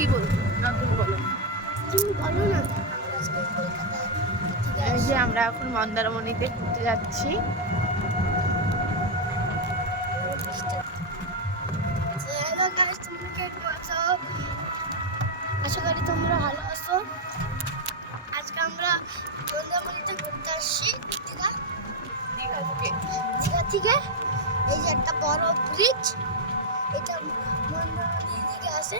কি বলছো না তুমি বলো? তুমি বলো না। এই যে আমরা এখন মন্দারমণিতে ঘুরতে যাচ্ছি। হ্যালো গাইস, তোমরা কেমন আছো? আশা করি তোমরা ভালো আছো। আজকে আমরা মন্দারমণিতে ঘুরতে আসছি। দীঘা থেকে এই যে একটা বড় ব্রিজ, এটা মন্দারমণির দিকে আছে।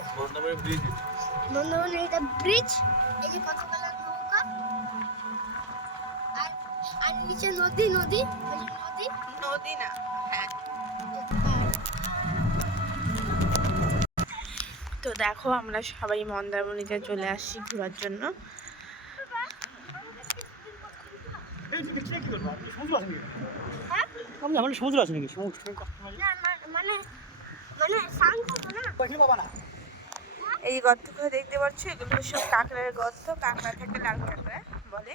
মন্দারমণি এটা ব্রিজ, এই যে কতগুলো নৌকা, আর আর নিচে নদী নদী নদী নদী না, হ্যাঁ। তো দেখো আমরা সবাই মন্দারমণিতে চলে আসছি ঘোরার জন্য। সমুদ্র আছে নাকি? এই গর্তগুলো দেখতে পাচ্ছ, এগুলো সব কাঁকড়ার গর্ত। কাঁকড়া থেকে লাল কাঁকড়া বলে।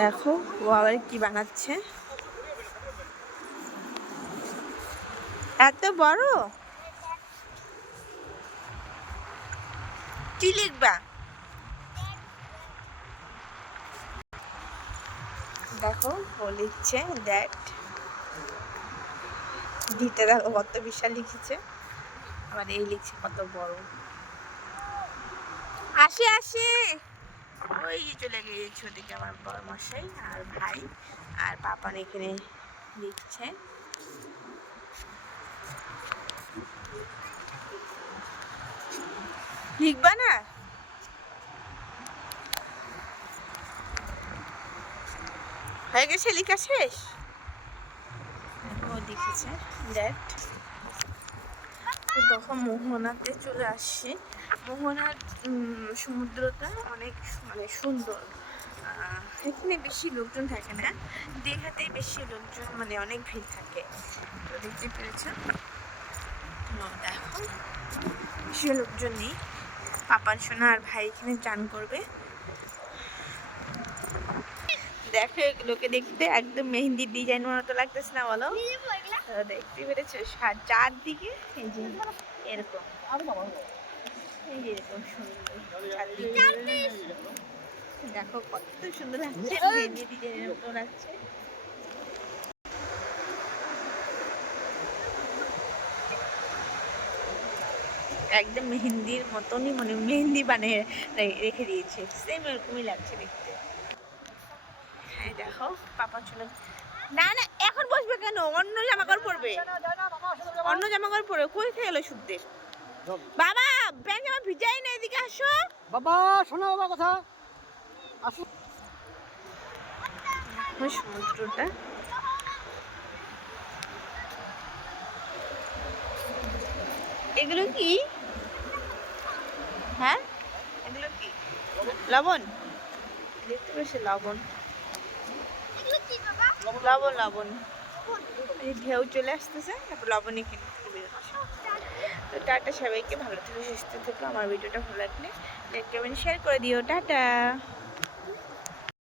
দেখো ও আবার কি বানাচ্ছে, এত বড়। কি লিখবা? দেখো ও লিখছে দ্যাট। দিতে দেখো কত বিশাল লিখেছে, আবার এই লিখছে কত বড়। আসে আসে, ওই যে চলে গিয়েছে ওদিকে আমার বড় মশাই আর ভাই, আর পাপান এখানে লিখছে। লিখবা না? হয়ে গেছে লেখা শেষ। ও লিখেছে দ্যাট। তখন মোহনাতে চলে আসছি। মোহনার সমুদ্রটা অনেক মানে সুন্দর। এখানে বেশি লোকজন থাকে না, দীঘাতেই বেশি লোকজন, মানে অনেক ভিড় থাকে। তো দেখতে পেরেছ, দেখো বেশি লোকজন নেই। পাপান সোনা আর ভাই এখানে চান করবে। দেখো এগুলোকে দেখতে একদম মেহেন্দির ডিজাইন মতো লাগতেছে না বলো? দেখতে পেরেছো চারদিকে এই যে এরকম, এই যে এরকম সুন্দর চারদিকে। দেখো কত সুন্দর লাগছে, মেহেন্দি ডিজাইনের মতো লাগছে। একদম মেহেন্দির মতনই, মানে মেহেন্দি বানিয়ে রেখে দিয়েছে, সেম এরকমই লাগছে দেখতে। হ্যাঁ দেখো পাপা চলে। না না এখন বসবে কেন? অন্য জামা কাপড় পরবে, অন্য জামা কাপড় পরবে। কই খেয়ে গেলো শুদ্ধে? বাবা প্যান্ট জামা ভিজাই না, এদিকে আসো বাবা। শোনো বাবা কথা, আসো। সমুদ্রটা এগুলো কি? হ্যাঁ এগুলো কি? লবণ দেখতে পেয়েছে? লবণ লবণ লবণ। এই ঢেউ চলে আসতেছে, তারপর লবণ এখানে থেকে বেরোচ্ছে। তো টাটা সবাইকে, ভালো থেকো সুস্থ থেকো। আমার ভিডিওটা ভালো লাগলে লাইক কমেন্ট শেয়ার করে দিও। টাটা।